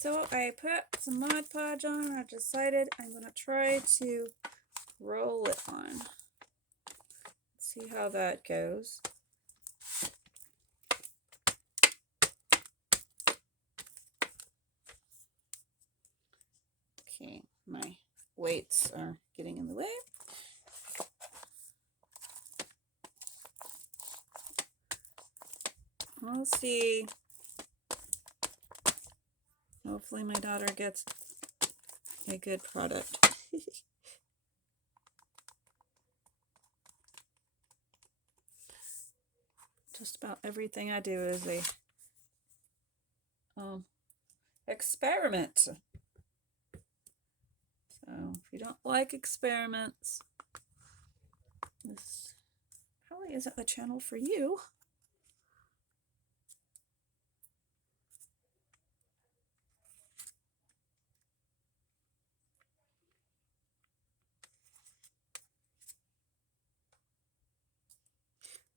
So I put some Mod Podge on. I decided I'm going to try to roll it on. See how that goes. Okay, my weights are getting in the way. We'll see. Hopefully my daughter gets a good product. Just about everything I do is a experiment. So if you don't like experiments, this probably isn't the channel for you.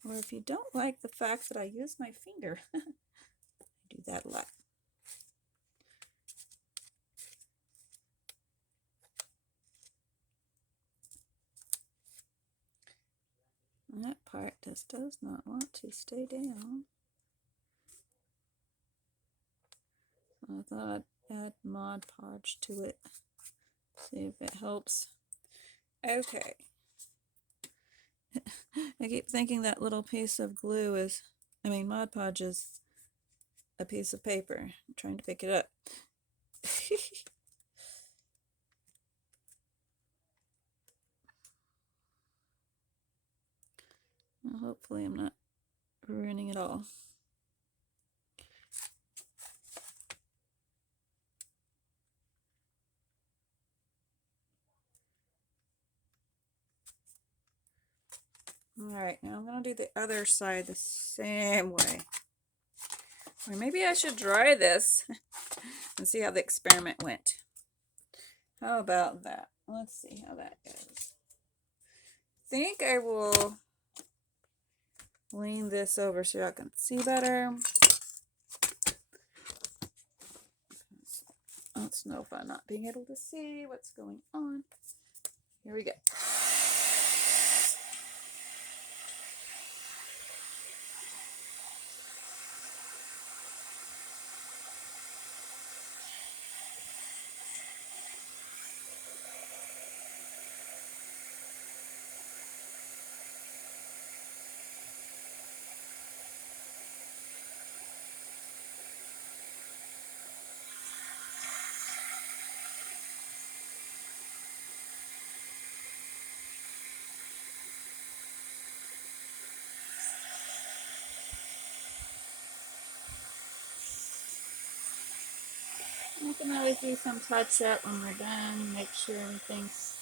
Or if you don't like the fact that I use my finger. I do that a lot. And that part just does not want to stay down. So I thought I'd add Mod Podge to it. See if it helps. Okay. I keep thinking that little piece of glue is, Mod Podge is a piece of paper. I'm trying to pick it up. Well, hopefully I'm not ruining it all. Alright, now I'm going to do the other side the same way. Or maybe I should dry this and see how the experiment went. How about that? Let's see how that goes. I think I will lean this over so I can see better. It's no fun not being able to see what's going on. Here we go. I can always do some touch up when we're done, make sure everything's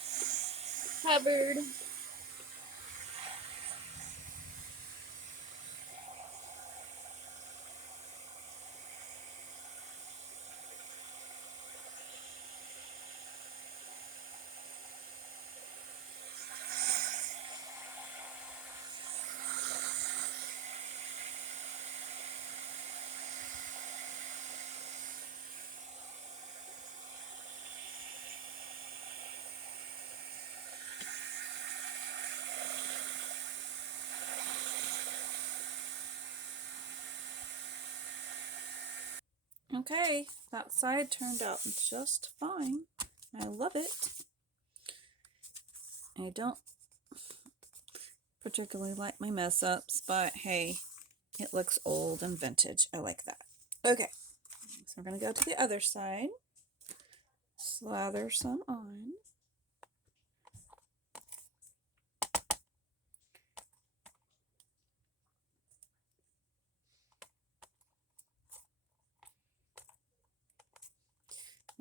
covered. Okay, that side turned out just fine. I love it. I don't particularly like my mess ups, but hey, it looks old and vintage. I like that. Okay, so we're going to go to the other side. Slather some on.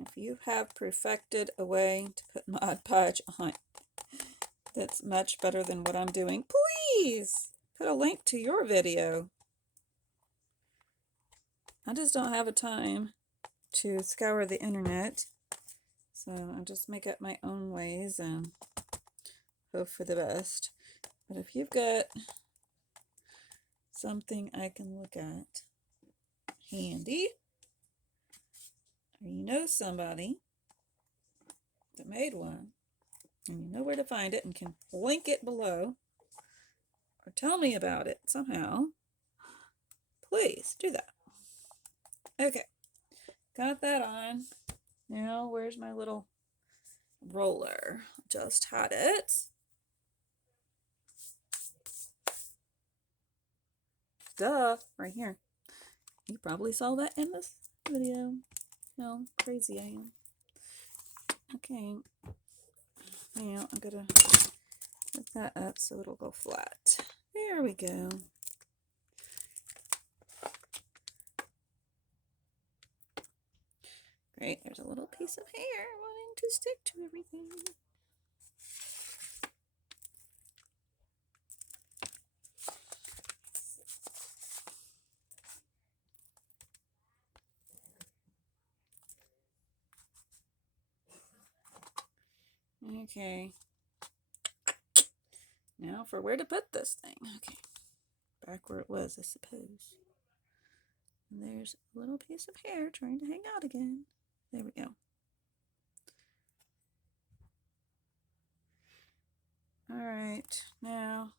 If you have perfected a way to put Mod Podge on that's much better than what I'm doing, please put a link to your video. I just don't have a time to scour the internet, so I just make up my own ways and hope for the best. But if you've got something I can look at handy, or you know somebody that made one, and you know where to find it and can link it below or tell me about it somehow, please do that. Okay, got that on. Now, where's my little roller? Just had it. Duh, right here. You probably saw that in this video. How crazy I am. Okay, now I'm gonna put that up so it'll go flat. There we go. Great, there's a little piece of hair wanting to stick to everything. Okay. Now for where to put this thing. Okay. Back where it was, I suppose. And there's a little piece of hair trying to hang out again. There we go. Alright, now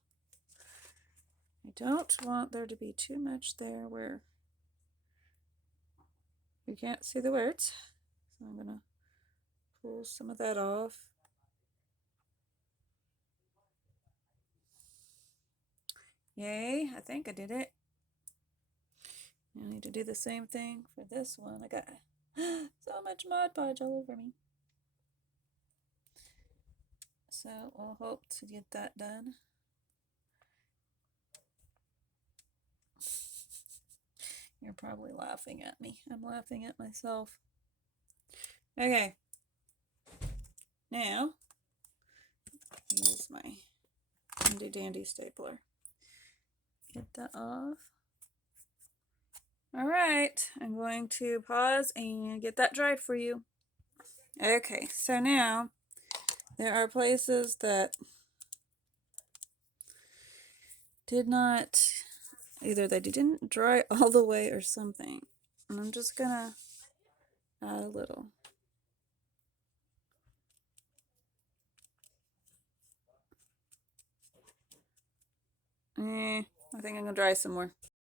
I don't want there to be too much there where you can't see the words. So I'm gonna pull some of that off. Yay, I think I did it. I need to do the same thing for this one. I got so much Mod Podge all over me. So we'll hope to get that done. You're probably laughing at me. I'm laughing at myself. Okay. Now, use my handy dandy stapler. Get that off. All right, I'm going to pause and get that dried for you. Okay, so now there are places that did not, either they didn't dry all the way or something. And I'm just gonna add a little. I think I'm gonna dry some more.